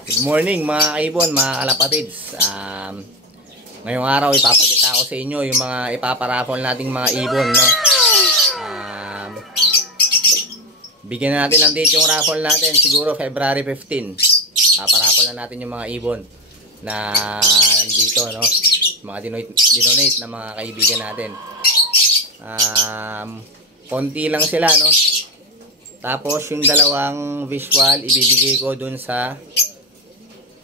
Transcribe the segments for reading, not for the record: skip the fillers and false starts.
Good morning mga kaibon, mga kalapatids. Ngayong araw ipapakita ko sa inyo yung mga ipaparapol nating mga ibon, no? Bigyan na natin ng date yung raffle natin, siguro February 15. Paparapol na natin yung mga ibon na nandito, no? Mga dinonate na mga kaibigan natin. Konti lang sila, no? Tapos yung dalawang visual ibibigay ko dun sa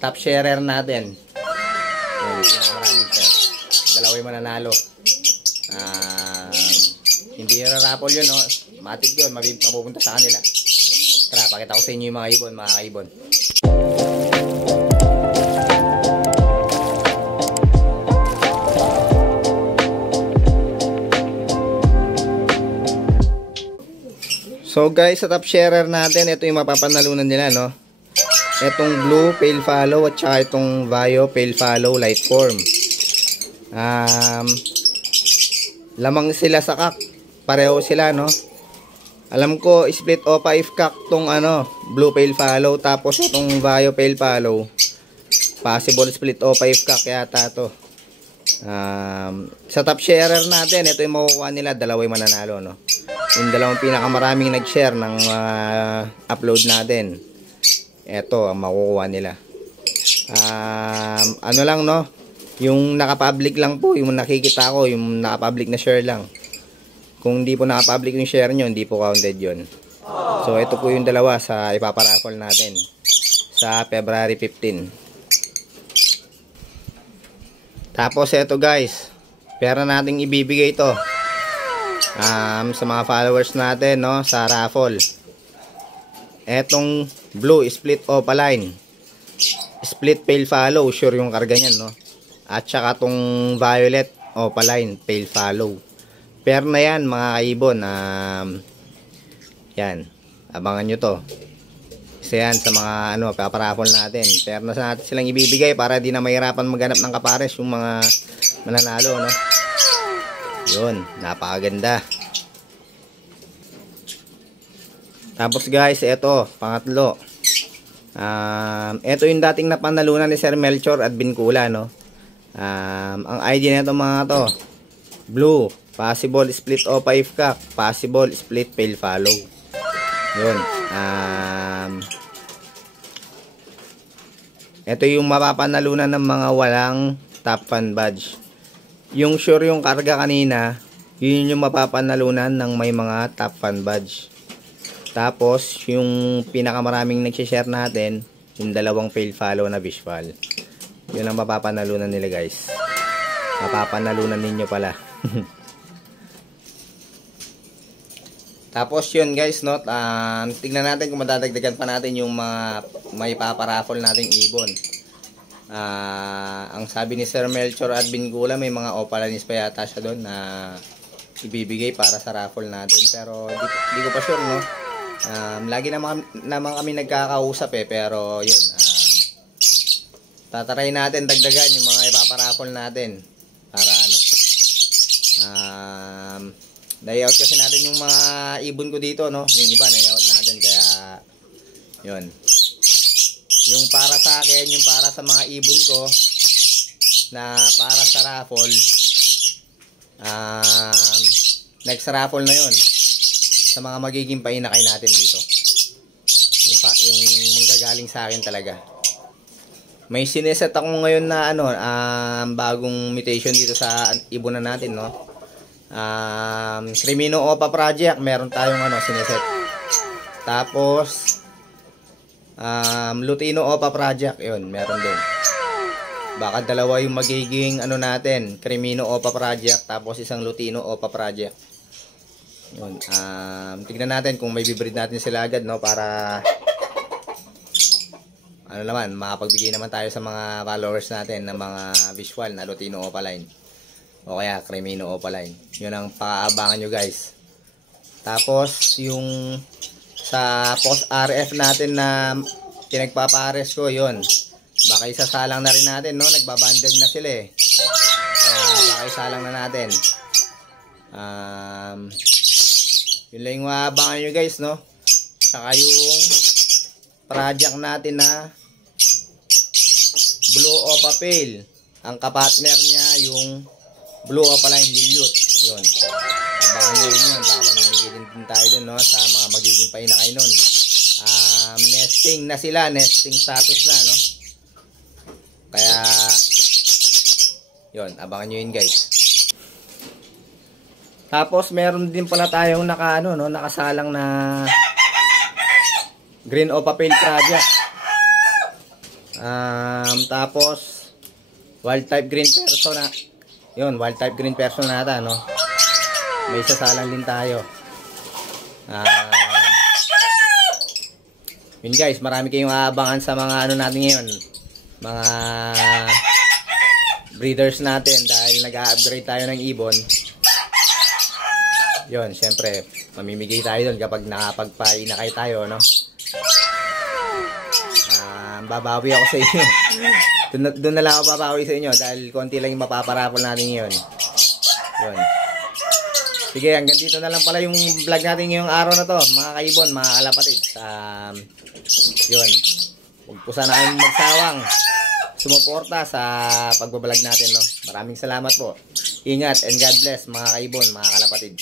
top sharer natin. Yung pinakamaraming share. Dalawa yung mananalo. Hindi rarapol yun, no? Matik yun, mapupunta sa kanila. Tara, pakita ko sa inyo yung mga ibon, mga kaibon. So guys, sa top sharer natin, ito yung mapapanalunan nila, no? Itong blue pale follow at saka itong Vaio pale follow light form. Lamang sila sa kak. Pareho sila, no? Alam ko split o 5 kak tong blue pale follow, tapos itong Vaio pale follow possible split o 5 kak yata to. Sa top sharer natin, ito yung makukuha nila, dalawa yung mananalo, no? Yung dalawang pinakamaraming nag-share ng upload natin, eto ang makukuha nila. Ano lang, no? Yung naka-public lang po, yung nakikita ko, yung naka-public na share lang. Kung hindi po naka-public yung share nyo, hindi po counted yun. So, ito po yung dalawa sa ipaparaffle natin sa February 15. Tapos, eto guys, pera nating ibibigay ito sa mga followers natin, no, sa raffle. Etong blue split opaline, split pale follow, sure yung karga niyan, no? At saka tong violet opaline pale follow. Pair na yan mga kaibon. Yan, abangan nyo to. Isa yan sa mga paparaffle natin. Pair na sa natin silang ibibigay para di na mahirapan maghanap ng kapares yung mga mananalo, no? Yun, napakaganda. Tapos guys, eto, pangatlo. Eto yung dating napanalunan ni Sir Melchor at Bincula, no? Ang ID na ito mga to, blue, possible split o 5 kak, possible split pale follow. Yun. Eto yung mapapanalunan ng mga walang top fan badge. Yung sure yung karga kanina, yun yung mapapanalunan ng may mga top fan badge. Tapos, yung pinakamaraming nag-share natin, yung dalawang fail follow na visual. Yun ang mapapanalunan nila guys. Mapapanalunan ninyo pala. Tapos yun guys, no? Tignan natin kung madadagdagan pa natin yung mga may paparaffle nating ibon. Ang sabi ni Sir Melchor at Bincula, may mga opalanis pa yata siya doon na ibibigay para sa raffle natin. Pero di ko pa sure, no? Lagi naman kami nagkakausap pero yun, tatry natin dagdagan yung mga ipaparaffle natin para layout kasi natin yung mga ibon ko dito, no? Yung iba layout natin, kaya yun, yung para sa akin, yung para sa mga ibon ko na para sa raffle, next raffle na yun sa mga magiging painakay natin dito, yung manggagaling sa akin talaga. May sineset ako ngayon na bagong mutation dito sa ibunan natin, no? Crimino Opa project, meron tayong sineset. Tapos Lutino Opa project, yun, meron din. Baka dalawa yung magiging natin, Crimino Opa project tapos isang Lutino Opa project. Yun, tignan natin kung may bibreed natin sila agad, no, para naman, makapagbigay naman tayo sa mga followers natin ng mga visual na Lutino Opaline o kaya Crimino Opaline. Yun ang paabangan nyo guys. Tapos yung sa post RF natin na pinagpapares ko, yun, baka isasalang na rin natin, no? Nagbabanded na sila baka isalang na natin. Yun lang yung maabangan nyo guys, no? Saka yung project natin na Blue Opa Pale. Ang kapartner niya yung Blue Opaline Dilute. Yun. Abangan nyo rin yun. Baka mamimigay din tayo dun, no? Sa mga magiging painakay nun. Nesting na sila. Nesting status na, no? Kaya, yun. Abangan nyo yun, guys. Tapos, meron din pala tayong nakasalang na Green Opa Pale Project. Tapos, Wild Type Green Persona. Yun, Wild Type Green Persona nata, no? May sasalang din tayo. Yun guys, marami kayong aabangan sa mga natin ngayon. Mga breeders natin dahil nag-upgrade tayo ng ibon. Yun, syempre, mamimigay tayo doon kapag nakapagpainakay tayo, no? Babawi ako sa inyo. Doon na lang ako babawi sa inyo dahil konti lang yung mapaparapol natin ngayon. Yun. Sige, hanggang dito na lang pala yung vlog natin ngayong araw na to, mga kaibon, mga kalapatid. Yun. Huwag po sana kayong magsawang sumuporta sa pagbabalag natin, no? Maraming salamat po. Ingat and God bless, mga kaibon, mga kalapatid.